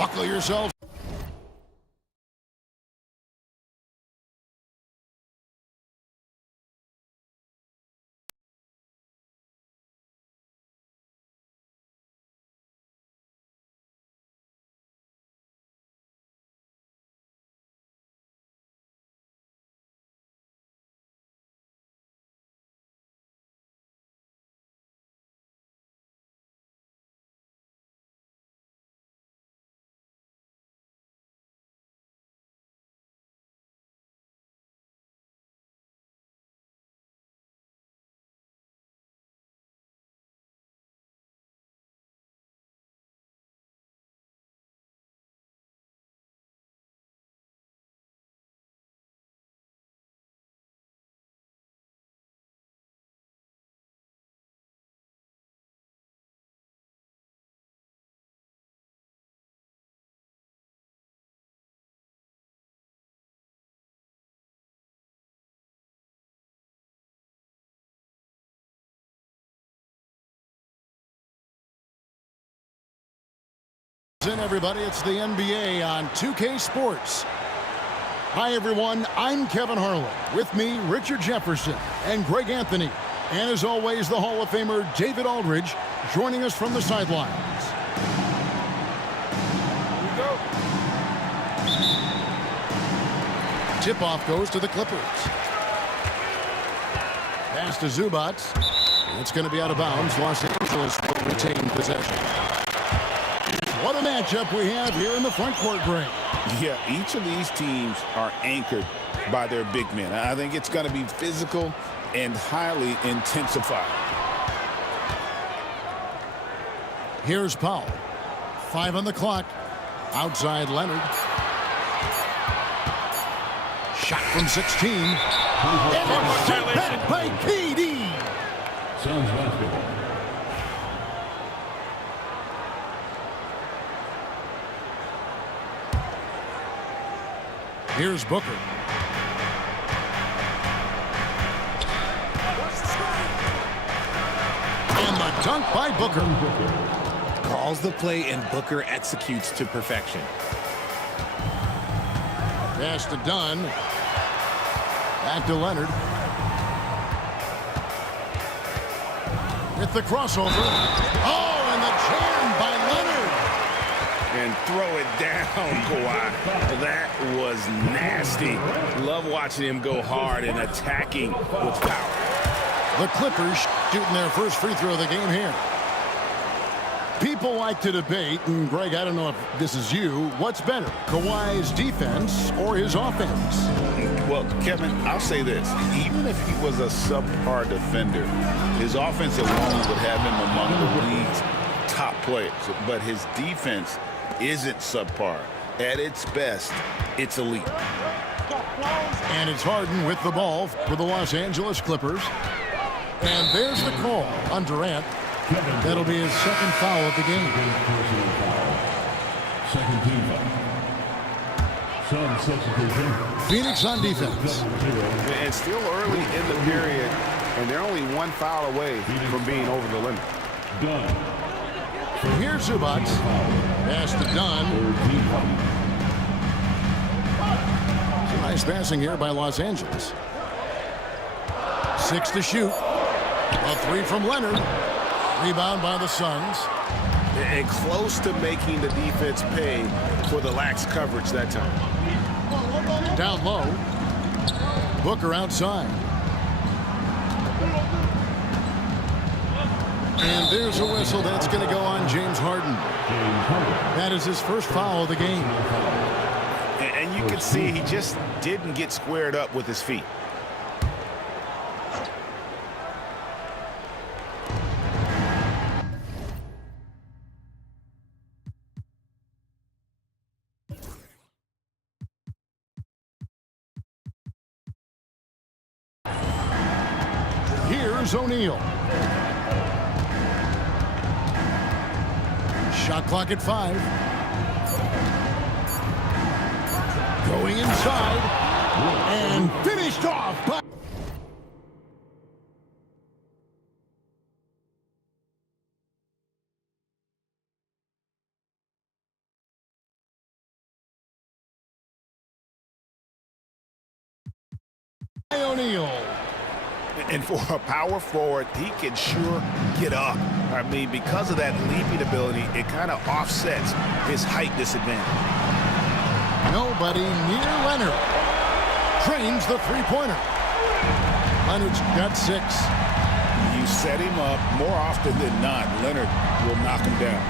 Buckle yourself. Everybody, it's the NBA on 2K Sports. Hi everyone, I'm Kevin Harlan. With me, Richard Jefferson and Greg Anthony. And as always, the Hall of Famer David Aldridge joining us from the sidelines. Here we go. Tip-off goes to the Clippers. Pass to Zubac. It's going to be out of bounds. Los Angeles will retain possession. What a matchup we have here in the front court break. Yeah, each of these teams are anchored by their big men. I think it's going to be physical and highly intensified. Here's Powell. 5 on the clock. Outside Leonard. Shot from 16. And it's sent back by KD. Suns basketball. Here's Booker. And the dunk by Booker. Calls the play and Booker executes to perfection. Pass to Dunn. Back to Leonard. With the crossover. Oh, and the jam by Leonard. And throw it down, Kawhi. That was nasty. Love watching him go hard and attacking with power. The Clippers shooting their first free throw of the game here. People like to debate, and Greg, I don't know if this is you, what's better, Kawhi's defense or his offense? Well, Kevin, I'll say this. Even if he was a subpar defender, his offense alone would have him among the league's top players. But his defense isn't subpar. At its best, it's elite. And it's Harden with the ball for the Los Angeles Clippers. And there's the call on Durant. That'll be his second foul of the game. Second team foul. Suns substitution. Phoenix on defense. And still early in the period, and they're only one foul away from being over the limit. Done. Here's Zubac. Pass to Dunn. Some nice passing here by Los Angeles. 6 to shoot. A 3 from Leonard. Rebound by the Suns. And close to making the defense pay for the lax coverage that time. Down low. Booker outside. And there's a whistle that's going to go on James Harden. That is his first foul of the game. And you can see he just didn't get squared up with his feet. Here's O'Neal. Shot clock at 5. Going inside. And finished off by O'Neal. And for a power forward, he can sure get up. I mean, because of that leaping ability, it kind of offsets his height disadvantage. Nobody near Leonard. Trains the three-pointer. Leonard's got 6. You set him up more often than not, Leonard will knock him down.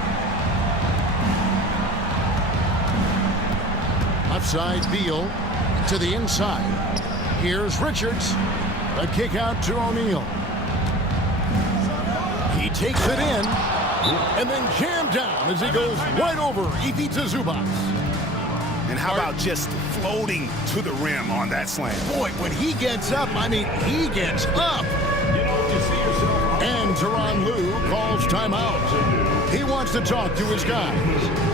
Offside Beal to the inside. Here's Richards. A kick out to O'Neal. He takes it in and then jammed down as he goes right over Ivica Zubac. And how about just floating to the rim on that slam? Boy, when he gets up, I mean, he gets up. And Tyronn Lue calls timeout. He wants to talk to his guys.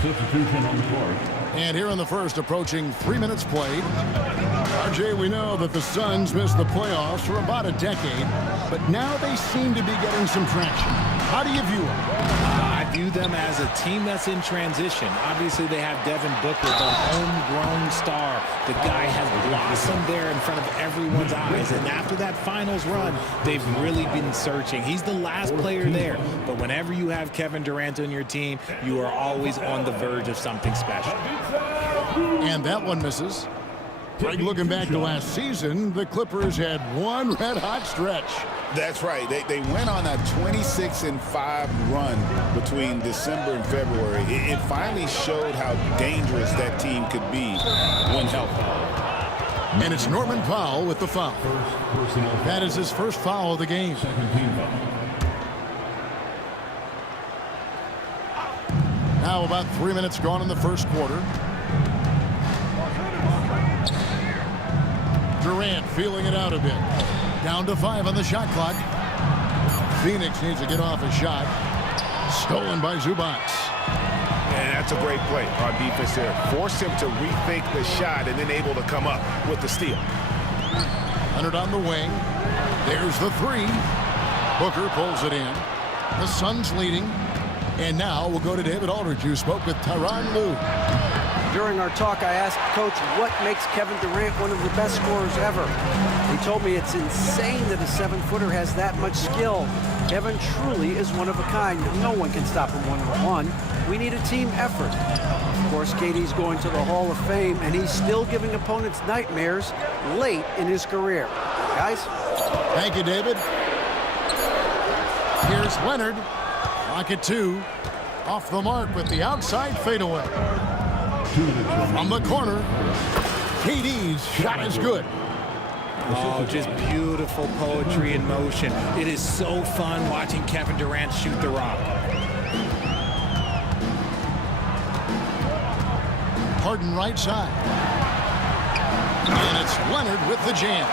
Substitution on the court. And here in the first, approaching 3 minutes played. RJ, we know that the Suns missed the playoffs for about a decade, but now they seem to be getting some traction. How do you view them? I view them as a team that's in transition. Obviously, they have Devin Booker, the homegrown star. The guy has blossomed there in front of everyone's eyes. And after that finals run, they've really been searching. He's the last player there. But whenever you have Kevin Durant on your team, you are always on the verge of something special. And that one misses. Greg, looking back to last season, the Clippers had one red-hot stretch. That's right. They went on a 26-5 run between December and February. It finally showed how dangerous that team could be when healthy. And it's Norman Powell with the foul. First personal foul. That is his first foul of the game. Second team foul. Now about 3 minutes gone in the first quarter. Durant feeling it out a bit. Down to 5 on the shot clock. Phoenix needs to get off a shot. Stolen by Zubac. And that's a great play on defense there. Forced him to rethink the shot and then able to come up with the steal. Leonard on the wing. There's the 3. Booker pulls it in. The Suns leading. And now we'll go to David Aldridge, who spoke with Tyronn Lue. During our talk, I asked Coach what makes Kevin Durant one of the best scorers ever. He told me it's insane that a 7-footer has that much skill. Kevin truly is one of a kind. No one can stop him one-on-one. We need a team effort. Of course, KD's going to the Hall of Fame, and he's still giving opponents nightmares late in his career. Guys? Thank you, David. Here's Leonard. Clock at 2. Off the mark with the outside fadeaway. From the corner, KD's shot is good. Oh, just beautiful poetry in motion. It is so fun watching Kevin Durant shoot the rock. Harden right side. And it's Leonard with the jam.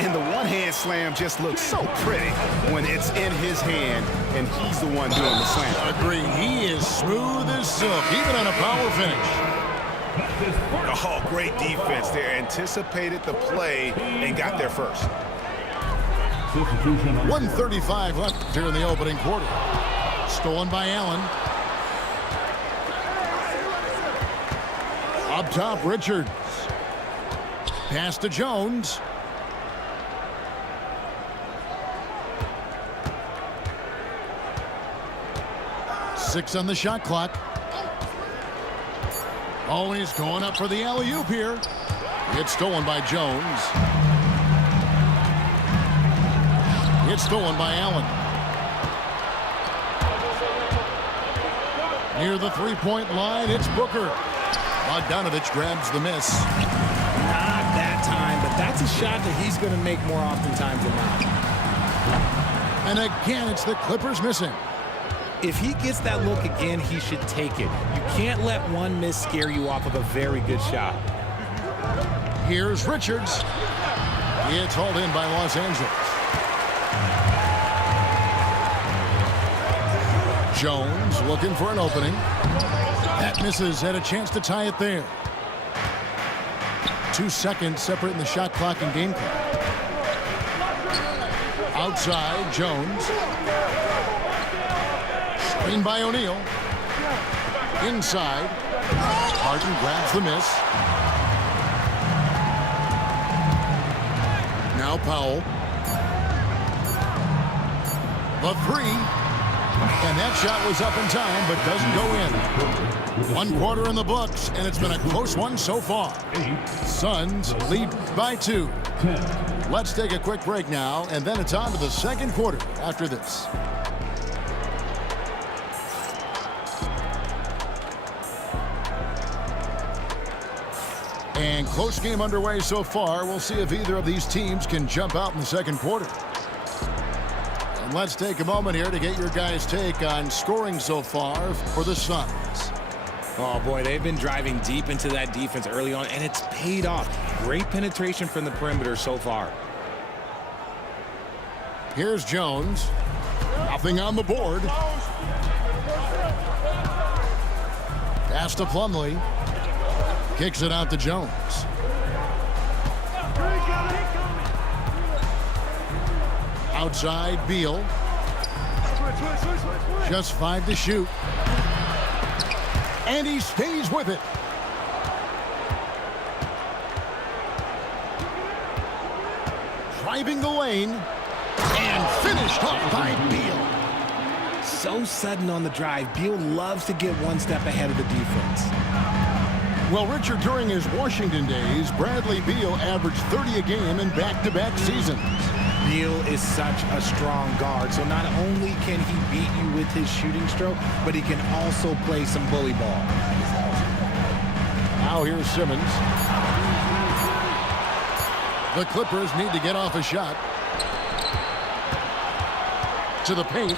And the one-hand slam just looks so pretty when it's in his hand and he's the one doing the slam. Agree. He is smooth as silk, even on a power finish. Oh, great defense there. Anticipated the play and got there first. 1:35 left here in the opening quarter. Stolen by Allen. Up top, Richards. Pass to Jones. Six on the shot clock. Oh, he's going up for the alley-oop here. It's stolen by Jones. It's stolen by Allen. Near the three-point line, it's Booker. Bogdanovich grabs the miss. Not that time, but that's a shot that he's going to make more oftentimes than not. And again, it's the Clippers missing. If he gets that look again, he should take it. You can't let one miss scare you off of a very good shot. Here's Richards. It's hauled in by Los Angeles. Jones looking for an opening. That misses. Had a chance to tie it there. 2 seconds separating the shot clock and game clock. Outside, Jones. Screen by O'Neal. Inside. Harden grabs the miss. Now Powell. The 3. And that shot was up in time, but doesn't go in. 1 quarter in the books, and it's been a close one so far. Suns lead by 2. Let's take a quick break now, and then it's on to the second quarter after this. And close game underway so far. We'll see if either of these teams can jump out in the second quarter. And let's take a moment here to get your guys' take on scoring so far for the Suns. Oh, boy, they've been driving deep into that defense early on, and it's paid off. Great penetration from the perimeter so far. Here's Jones. Nothing on the board. Pass to Plumlee. Kicks it out to Jones. Outside, Beal. Just 5 to shoot. And he stays with it. Driving the lane. And finished off by Beal. So sudden on the drive. Beal loves to get one step ahead of the defense. Well, Richard, during his Washington days, Bradley Beal averaged 30 a game in back-to-back seasons. Beal is such a strong guard, so not only can he beat you with his shooting stroke, but he can also play some bully ball. Now here's Simmons. The Clippers need to get off a shot. To the paint.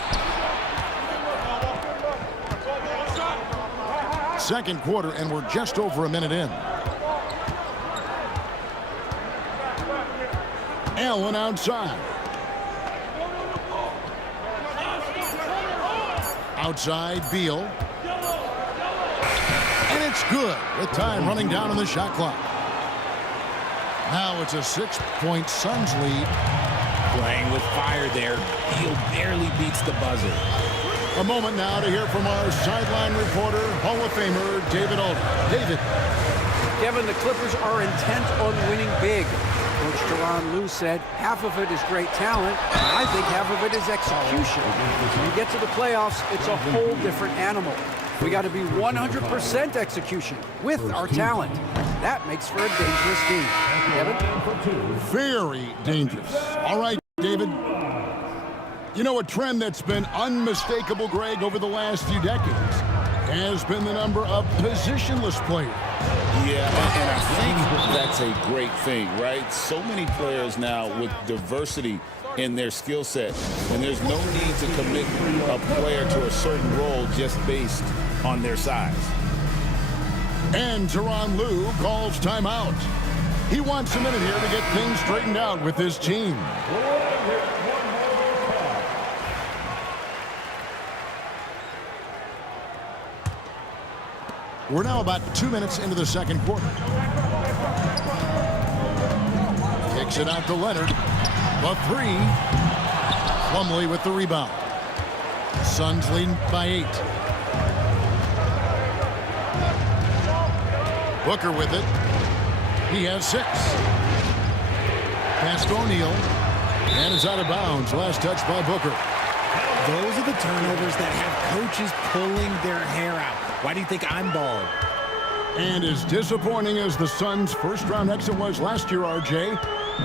Second quarter, and we're just over a minute in. Allen outside. Outside, Beal. And it's good with time running down on the shot clock. Now it's a 6-point Suns lead. Playing with fire there. Beal barely beats the buzzer. A moment now to hear from our sideline reporter, Hall of Famer David Aldridge. David. Kevin, the Clippers are intent on winning big. Coach Tyronn Lue said half of it is great talent, and I think half of it is execution. When you get to the playoffs, it's a whole different animal. We got to be 100% execution with our talent. That makes for a dangerous team. Kevin? Very dangerous. All right, David. You know, a trend that's been unmistakable, Greg, over the last few decades has been the number of positionless players. Yeah, and I think that's a great thing, right? So many players now with diversity in their skill set, and there's no need to commit a player to a certain role just based on their size. And Tyronn Lue calls timeout. He wants a minute here to get things straightened out with his team. We're now about 2 minutes into the second quarter. Kicks it out to Leonard. The three. Plumlee with the rebound. Suns leading by 8. Booker with it. He has 6. Pass to O'Neal. And it's out of bounds. Last touch by Booker. Those are the turnovers that have coaches pulling their hair out. Why do you think I'm bald? And as disappointing as the Suns' first-round exit was last year, RJ,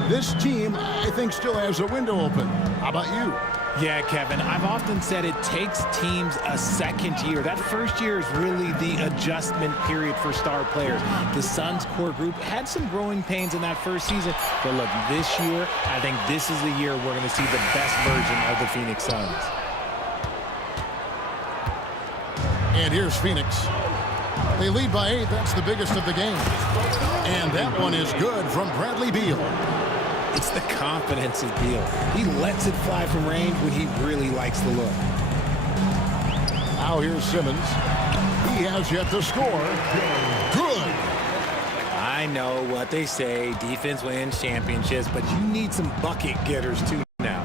this team, I think, still has a window open. How about you? Yeah, Kevin, I've often said it takes teams a second year. That first year is really the adjustment period for star players. The Suns' core group had some growing pains in that first season. But look, this year, I think this is the year we're going to see the best version of the Phoenix Suns. And here's Phoenix. They lead by 8. That's the biggest of the game. And that one is good from Bradley Beal. It's the confidence of Beal. He lets it fly from range when he really likes the look. Now here's Simmons. He has yet to score. Good. I know what they say, defense wins championships, but you need some bucket getters too now.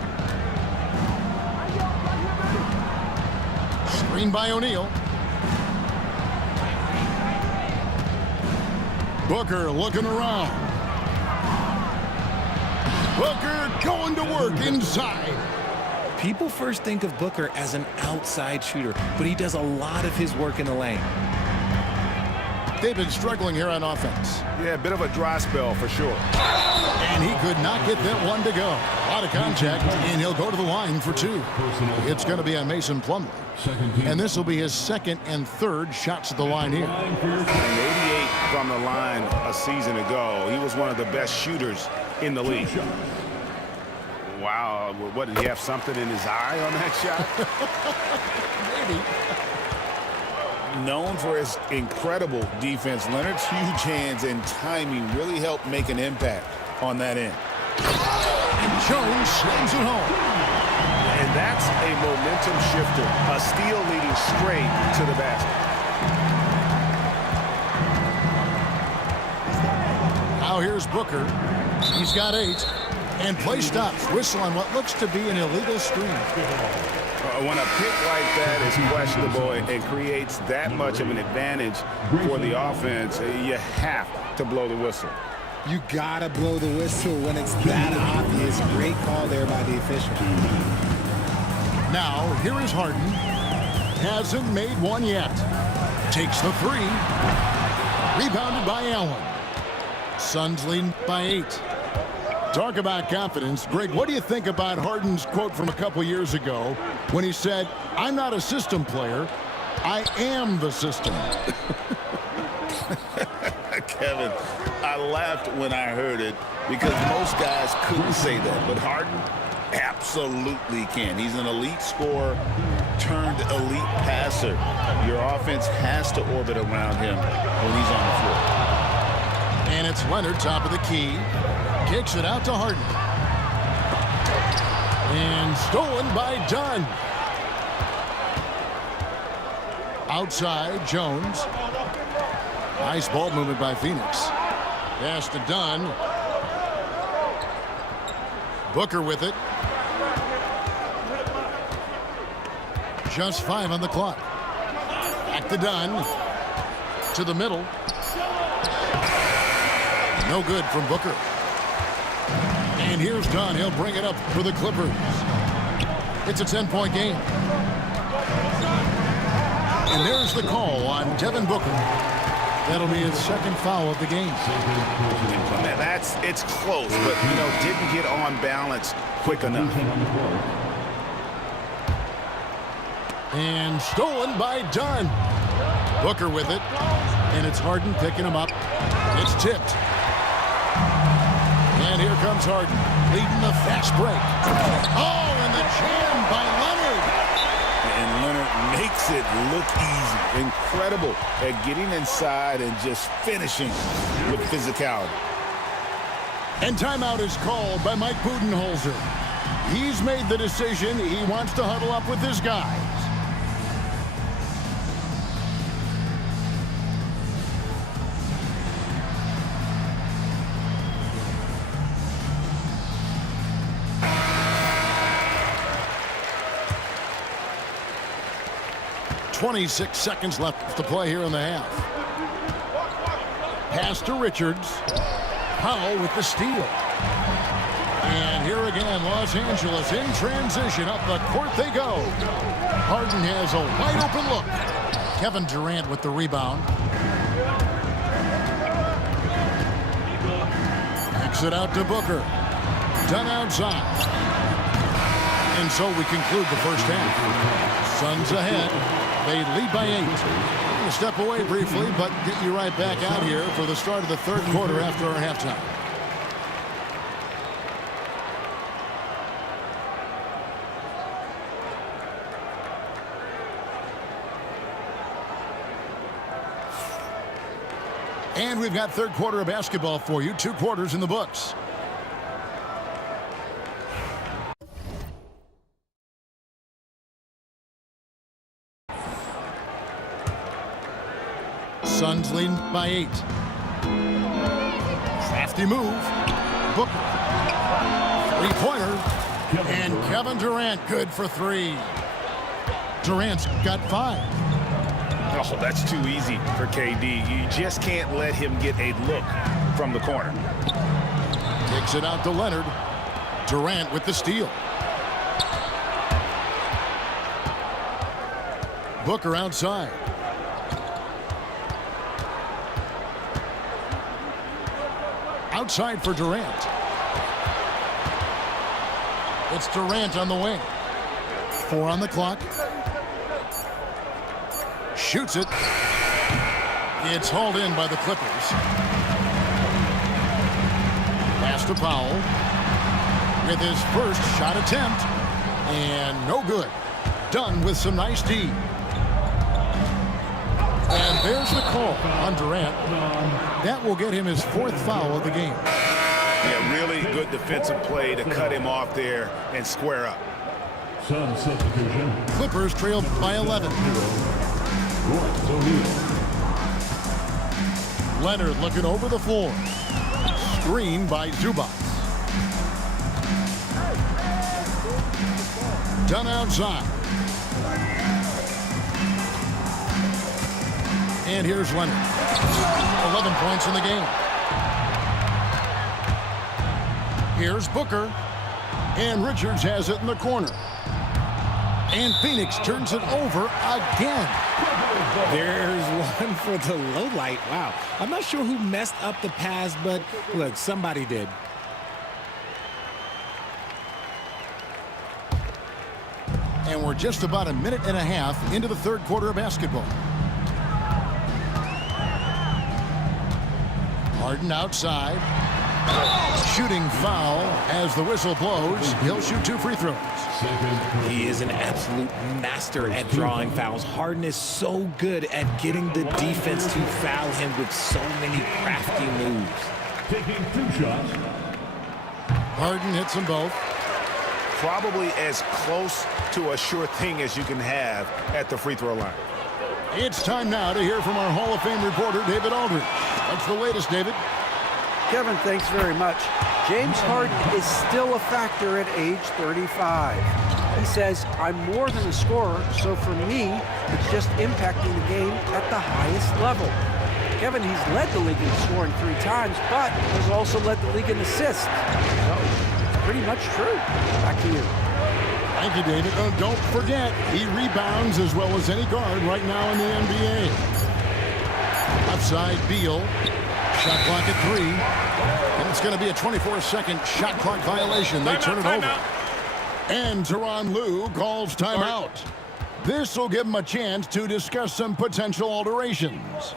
Screen by O'Neal. Booker looking around. Booker going to work inside. People first think of Booker as an outside shooter, but he does a lot of his work in the lane. They've been struggling here on offense. Yeah, a bit of a dry spell for sure. And he could not get that one to go. A lot of contact, and he'll go to the line for 2. It's going to be on Mason Plumlee. And this will be his second and third shots at the line here. 88 from the line a season ago. He was one of the best shooters in the league. Wow, what, did he have something in his eye on that shot? Maybe. Known for his incredible defense, Leonard's huge hands and timing really helped make an impact on that end. Jones slams it home. And that's a momentum shifter. A steal leading straight to the basket. Now here's Booker. He's got 8. And play stops. Whistle on what looks to be an illegal screen. When a pick like that is questionable and creates that much of an advantage for the offense, you have to blow the whistle. You gotta blow the whistle when it's that obvious. Great call there by the official. Now, here is Harden. Hasn't made one yet. Takes the 3. Rebounded by Allen. Suns leading by 8. Talk about confidence. Greg, what do you think about Harden's quote from a couple years ago when he said, "I'm not a system player, I am the system"? Kevin, I laughed when I heard it because most guys couldn't say that, but Harden absolutely can. He's an elite scorer turned elite passer. Your offense has to orbit around him when he's on the floor. And it's Leonard, top of the key. Kicks it out to Harden. And stolen by Dunn. Outside, Jones. Nice ball movement by Phoenix. Pass to Dunn. Booker with it. Just 5 on the clock. Back to Dunn. To the middle. No good from Booker. And here's Dunn. He'll bring it up for the Clippers. It's a 10-point game. And there's the call on Devin Booker. That'll be his second foul of the game. It's close, but, didn't get on balance quick enough. And stolen by Dunn. Booker with it. And it's Harden picking him up. It's tipped. And here comes Harden, leading the fast break. Oh, and the jam by Leonard. And Leonard makes it look easy. Incredible at getting inside and just finishing with physicality. And timeout is called by Mike Budenholzer. He's made the decision. He wants to huddle up with his guys. .26 seconds left to play here in the half. Pass to Richards. Powell with the steal. And here again, Los Angeles in transition. Up the court they go. Harden has a wide open look. Kevin Durant with the rebound. Kicks it out to Booker. Done outside. And so we conclude the first half. Suns ahead. They lead by 8. I'm going to step away briefly, but get you right back out here for the start of the third quarter after our halftime. And we've got third quarter of basketball for you. 2 quarters in the books. Suns lead by 8. Crafty move. Booker. 3-pointer. And Kevin Durant good for 3. Durant's got 5. Oh, that's too easy for KD. You just can't let him get a look from the corner. Kicks it out to Leonard. Durant with the steal. Booker outside. Outside for Durant. It's Durant on the wing. 4 on the clock. Shoots it. It's hauled in by the Clippers. Pass to Powell. With his first shot attempt. And no good. Done with some nice D. And there's the call on Durant. That will get him his 4th foul of the game. Yeah, really good defensive play to cut him off there and square up. Sun substitution. Clippers trail by 11. Leonard looking over the floor. Screen by Zubac. Done outside. And here's Leonard. 11 points in the game. Here's Booker. And Richards has it in the corner. And Phoenix turns it over again. There's one for the low light. Wow. I'm not sure who messed up the pass, but look, somebody did. And we're just about a minute and a half into the third quarter of basketball. Harden outside. Shooting foul as the whistle blows. He'll shoot 2 free throws. He is an absolute master at drawing fouls. Harden is so good at getting the defense to foul him with so many crafty moves. Taking 2 shots. Harden hits them both. Probably as close to a sure thing as you can have at the free throw line. It's time now to hear from our Hall of Fame reporter, David Aldridge. What's the latest, David? Kevin, thanks very much. James Harden is still a factor at age 35. He says, I'm more than a scorer, so for me, it's just impacting the game at the highest level. Kevin, he's led the league in scoring 3 times, but has also led the league in assists. So, it's pretty much true. Back to you. Thank you, David. Oh, don't forget, he rebounds as well as any guard right now in the NBA. Upside Beal. Shot clock at 3. And it's going to be a 24-second shot clock violation. They turn it over. And Tyronn Lue calls timeout. This will give him a chance to discuss some potential alterations.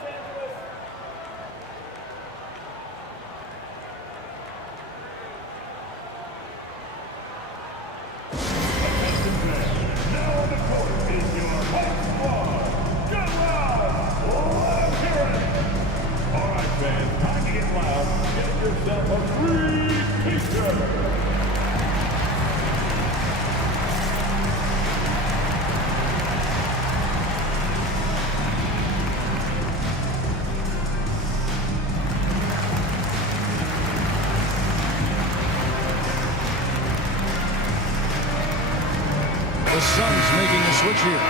The Suns making a switch here.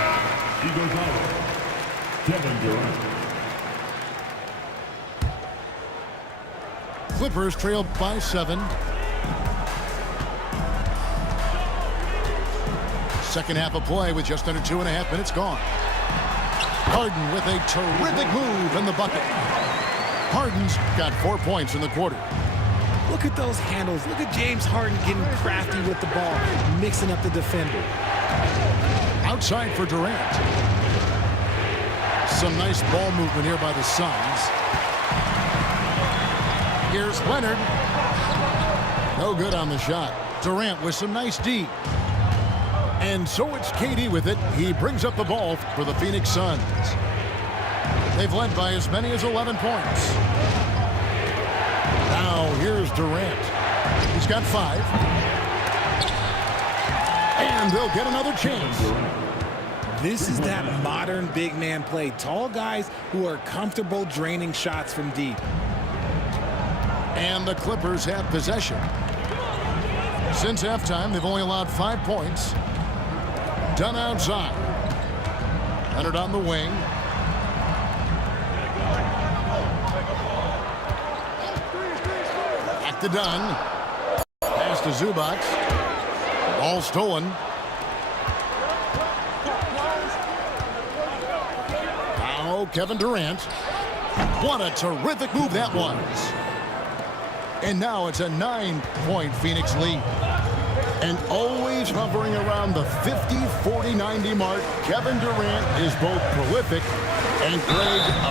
He goes out. Kevin Durant. Clippers trail by 7. Second half of play with just under 2.5 minutes gone. Harden with a terrific move in the bucket. Harden's got 4 points in the quarter. Look at those handles. Look at James Harden getting crafty with the ball, mixing up the defender. Outside for Durant. Some nice ball movement here by the Suns. Here's Leonard. No good on the shot. Durant with some nice D. And so it's KD with it. He brings up the ball for the Phoenix Suns. They've led by as many as 11 points. Now here's Durant. He's got 5. And they'll get another chance. This is that modern big man play. Tall guys who are comfortable draining shots from deep. And the Clippers have possession. Since halftime, they've only allowed 5 points. Dunn outside. Leonard on the wing. Back to Dunn. Pass to Zubac. Ball stolen. Now Kevin Durant. What a terrific move that was. And now it's a 9-point Phoenix lead. And always hovering around the 50, 40, 90 mark, Kevin Durant is both prolific and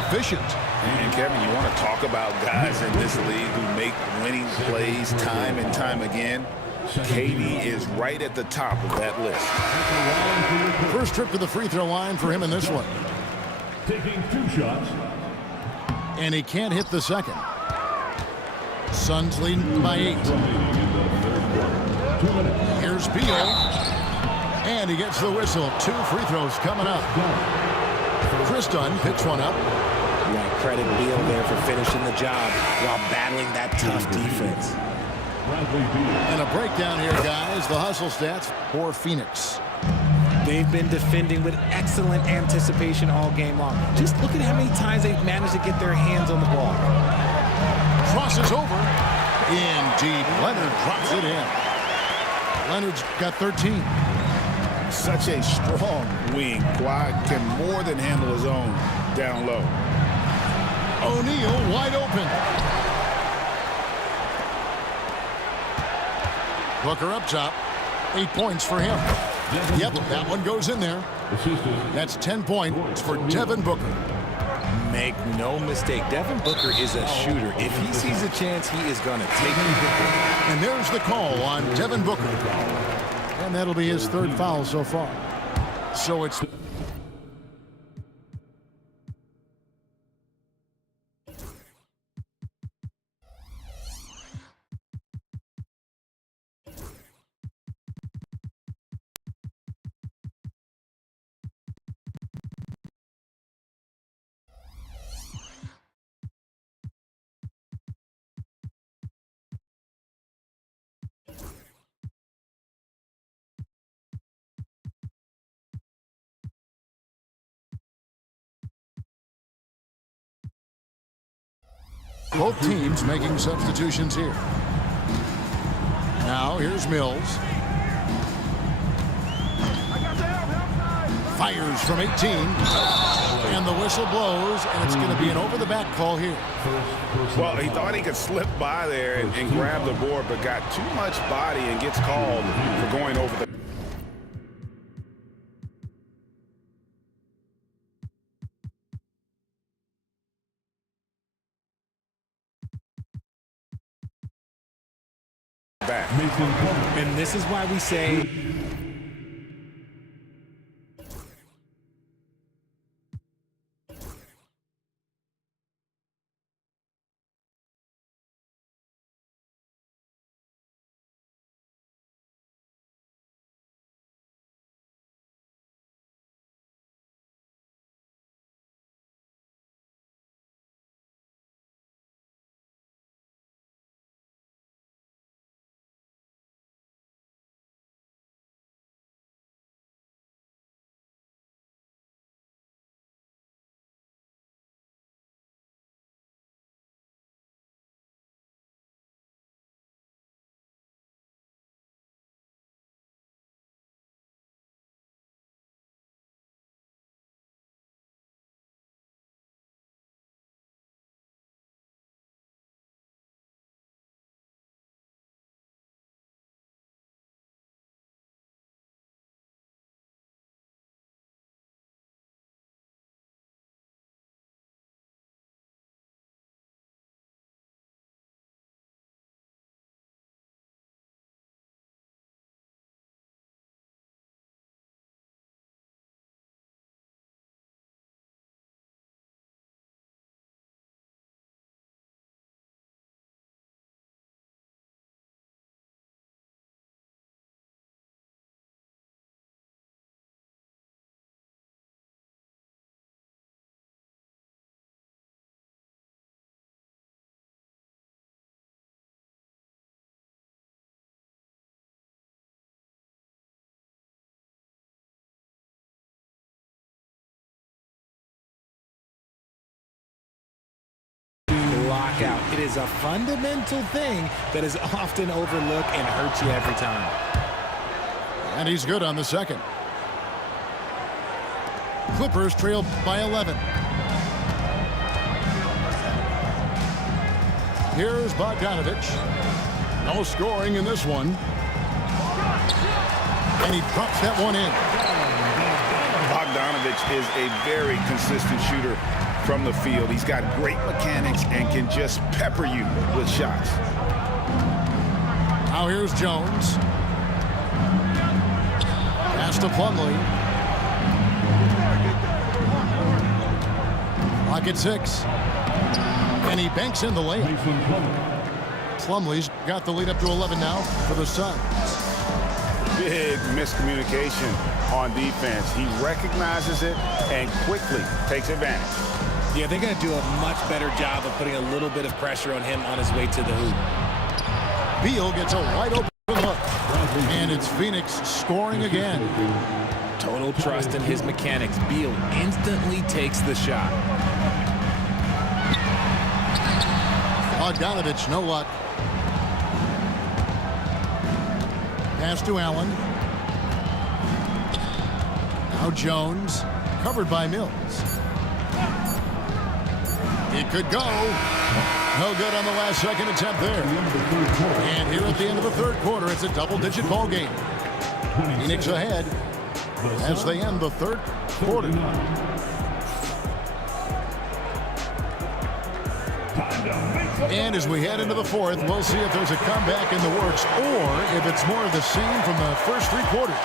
efficient. And Kevin, you want to talk about guys in this league who make winning plays time and time again? KD is right at the top of that list. First trip to the free throw line for him in this one. Taking 2 shots. And he can't hit the second. Suns leading by 8. Here's Beal. And he gets the whistle. 2 free throws coming up. Chris Dunn picks one up. You want to credit Beal there for finishing the job while battling that tough defense. And a breakdown here, guys. The hustle stats for Phoenix. They've been defending with excellent anticipation all game long. Just look at how many times they've managed to get their hands on the ball. Crosses over. In deep. Leonard drops it in. Leonard's got 13. Such a strong wing. Kawhi can more than handle his own down low. O'Neal wide open. Booker up top. 8 points for him. Yep, that one goes in there. That's 10 points for Devin Booker. Make no mistake, Devin Booker is a shooter. If he sees a chance, he is going to take it. And there's the call on Devin Booker. And that'll be his third foul so far. So it's... Both teams making substitutions here. Now here's Mills. Fires from 18. And the whistle blows, and it's going to be an over-the-back call here. Well, he thought he could slip by there and grab the board, but got too much body and gets called for going over the... back. And this is why we say... lockout. It is a fundamental thing that is often overlooked and hurts you every time. And he's good on the second. Clippers trail by 11. Here's Bogdanovich. No scoring in this one. And he drops that one in. Bogdanovich is a very consistent shooter from the field. He's got great mechanics and can just pepper you with shots. Now here's Jones. Pass to Plumlee. Clock at 6. And he banks in the layup. Plumlee's got the lead up to 11 now for the Suns. Big miscommunication on defense. He recognizes it and quickly takes advantage. Yeah, they're going to do a much better job of putting a little bit of pressure on him on his way to the hoop. Beal gets a wide open look. And it's Phoenix scoring again. Total trust in his mechanics. Beal instantly takes the shot. Bogdanovich, no luck. Pass to Allen. Now Jones, covered by Mills. It could go. No good on the last second attempt there. And here at the end of the third quarter, it's a double-digit ball game. Phoenix ahead as they end the third quarter. And as we head into the fourth, we'll see if there's a comeback in the works or if it's more of the same from the first three quarters.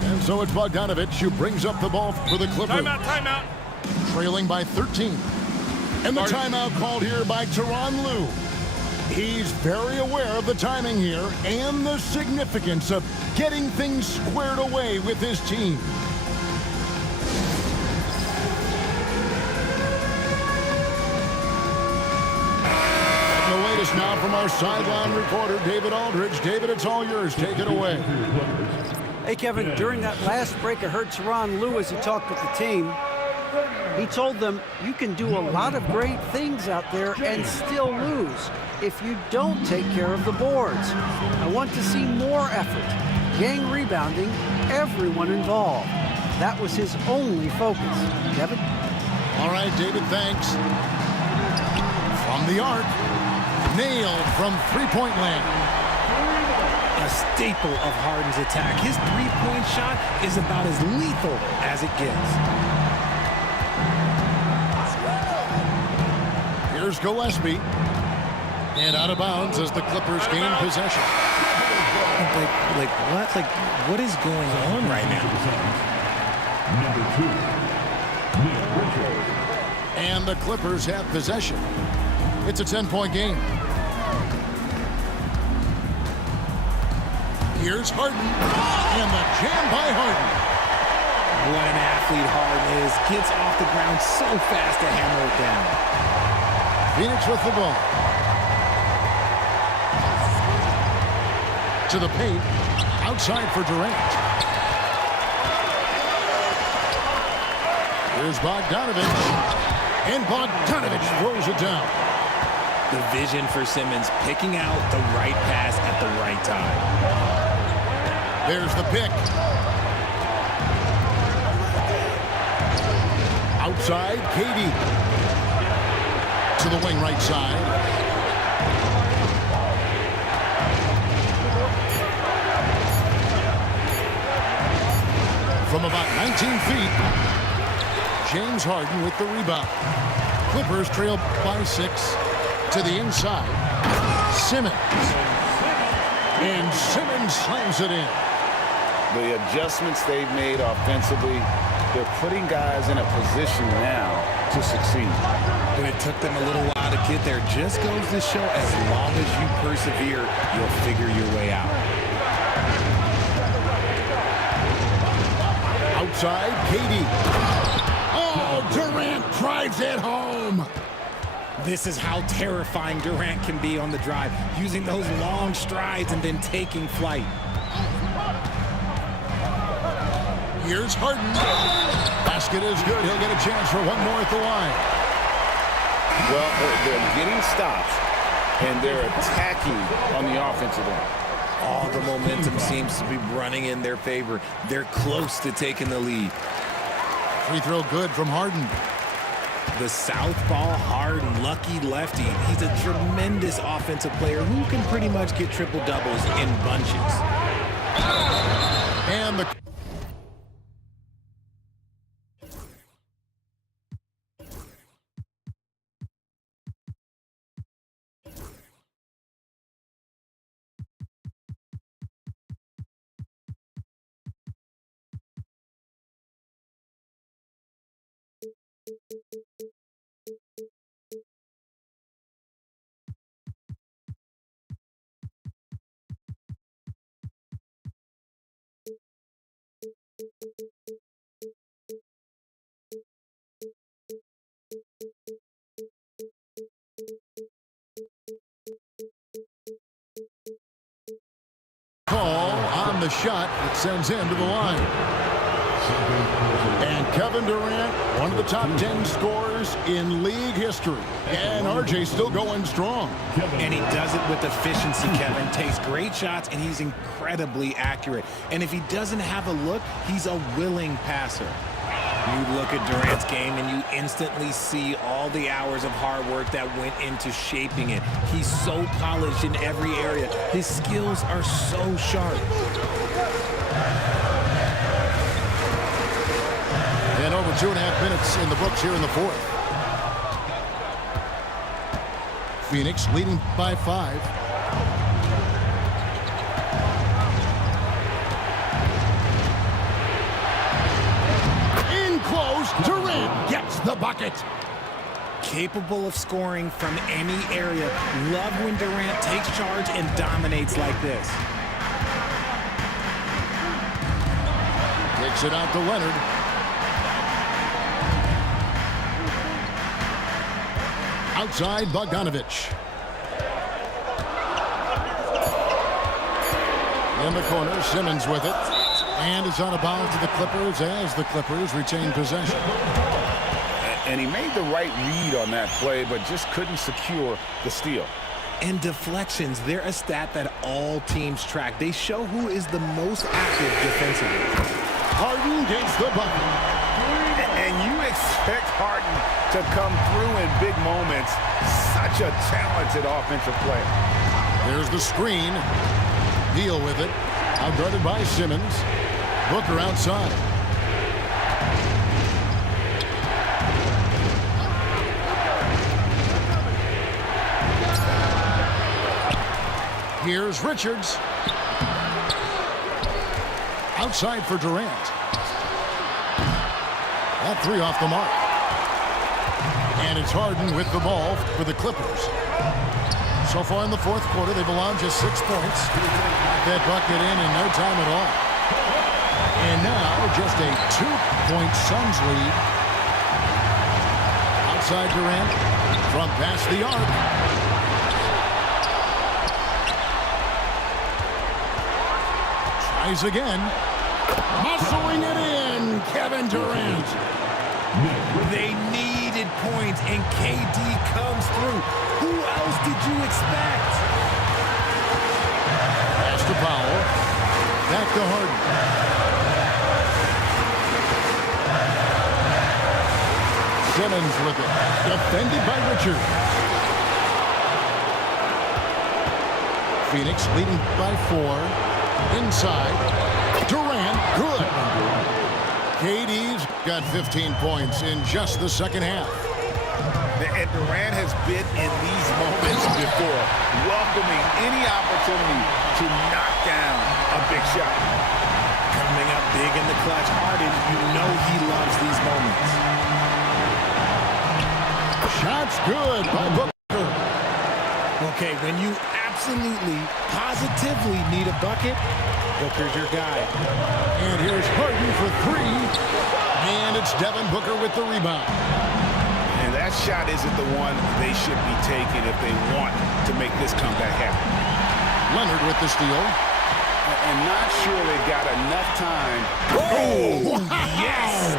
And so it's Bogdanovich who brings up the ball for the Clippers. Timeout. Trailing by 13. And the timeout called here by Tyronn Lue. He's very aware of the timing here and the significance of getting things squared away with his team. The latest now from our sideline reporter, David Aldridge. David, it's all yours. Take it away. Hey, Kevin, during that last break, I heard Tyronn Lue as he talked with the team. He told them, you can do a lot of great things out there and still lose if you don't take care of the boards. I want to see more effort, gang rebounding, everyone involved. That was his only focus. Kevin? All right, David, thanks. From the arc, nailed from three-point land. A staple of Harden's attack. His three-point shot is about as lethal as it gets. Here's Gillespie. And out of bounds as the Clippers gain possession. What is going on right now? Number 2, And the Clippers have possession. It's a 10-point game. Here's Harden. And the jam by Harden. What an athlete Harden is. Gets off the ground so fast to hammer it down. Phoenix with the ball. To the paint. Outside for Durant. Here's Bogdanovich. And Bogdanovich throws it down. The vision for Simmons, picking out the right pass at the right time. There's the pick. Outside, KD. To the wing right side. From about 19 feet, James Harden with the rebound. Clippers trail by 6 to the inside. Simmons. And Simmons slams it in. The adjustments they've made offensively, they're putting guys in a position now to succeed. And it took them a little while to get there. Just goes to show, as long as you persevere, you'll figure your way out. Outside, KD. Oh, Durant drives it home. This is how terrifying Durant can be on the drive, using those long strides and then taking flight. Here's Harden. Basket is good. He'll get a chance for one more at the line. Well, they're getting stops, and they're attacking on the offensive end. All the momentum seems to be running in their favor. They're close to taking the lead. Free throw good from Harden. The southpaw Harden, lucky lefty. He's a tremendous offensive player who can pretty much get triple-doubles in bunches. And the Call on the shot that sends him to the line. And Kevin Durant, one of the top 10 scorers in league history. And RJ's still going strong. And he does it with efficiency, Kevin. Takes great shots, and he's incredibly accurate. And if he doesn't have a look, he's a willing passer. You look at Durant's game, and you instantly see all the hours of hard work that went into shaping it. He's so polished in every area. His skills are so sharp. And over 2.5 minutes in the books here in the fourth. Phoenix leading by 5. In close, Durant gets the bucket. Capable of scoring from any area. Love when Durant takes charge and dominates like this. Kicks it out to Leonard. Outside, Bogdanovich. In the corner, Simmons with it. And it's out of bounds to the Clippers as the Clippers retain possession. And he made the right read on that play, but just couldn't secure the steal. And deflections, they're a stat that all teams track. They show who is the most active defensively. Harden gets the bucket. And you expect Harden to come through in big moments. Such a talented offensive player. There's the screen. Deal with it. Outguarded by Simmons. Booker outside. Here's Richards. Outside for Durant. That three off the mark. And it's Harden with the ball for the Clippers. So far in the fourth quarter, they've allowed just 6 points. Got that bucket in no time at all. And now just a 2-point Suns lead. Outside Durant from past the arc. Tries again. Muscling it in, Kevin Durant. They needed points, and KD comes through. Who else did you expect? Pass to Powell. Back to Harden. Simmons with it. Defended by Richard. Phoenix leading by 4. Inside. Durant, good. KD's got 15 points in just the second half. And Durant has been in these moments before, welcoming any opportunity to knock down a big shot. Coming up big in the clutch. Harden, you know he loves these moments. Shot's good by Booker. Okay, when you absolutely, positively need a bucket, Booker's your guy. And here's Harden for 3. And it's Devin Booker with the rebound. And that shot isn't the one they should be taking if they want to make this comeback happen. Leonard with the steal. And not sure they've got enough time. Oh, Yes!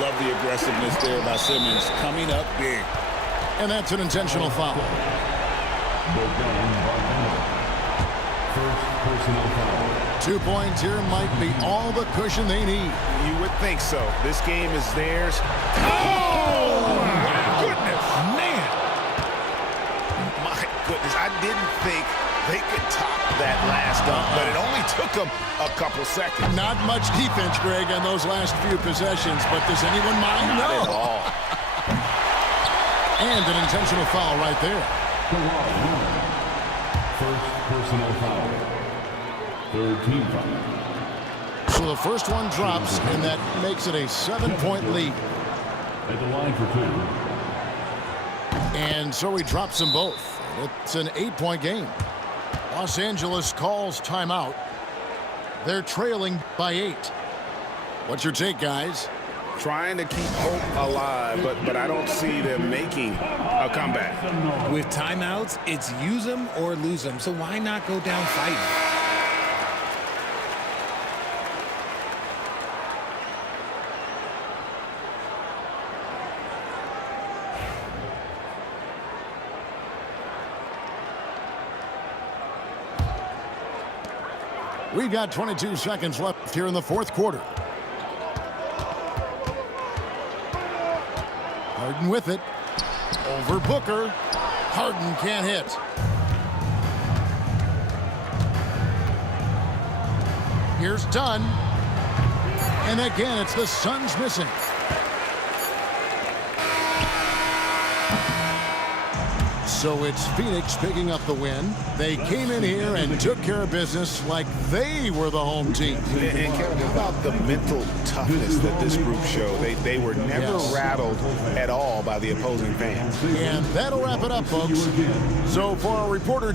Love the aggressiveness there by Simmons, coming up big. And that's an intentional foul. First personal foul. 2 points here might be all the cushion they need. You would think so. This game is theirs. Oh, My goodness. Man! My goodness. I didn't think they could top that last dunk, but it only took them a couple seconds. not much defense, Greg, on those last few possessions, but does anyone mind? Not No. at all. And an intentional foul right there. First personal foul. Third team foul. So the first one drops, and that makes it a 7-point lead. At the line for two. And so he drops them both. It's an 8-point game. Los Angeles calls timeout. They're trailing by 8. What's your take, guys? Trying to keep hope alive, but I don't see them making a comeback. With timeouts, it's use them or lose them. So why not go down fighting? We've got 22 seconds left here in the fourth quarter. Harden with it. Over Booker. Harden can't hit. Here's Dunn. And again, it's the Suns missing. So it's Phoenix picking up the win. They came in here and took care of business like they were the home team. And Kevin, how about the mental toughness that this group showed? They were never rattled at all by the opposing fans. And that'll wrap it up, folks. So for our reporter,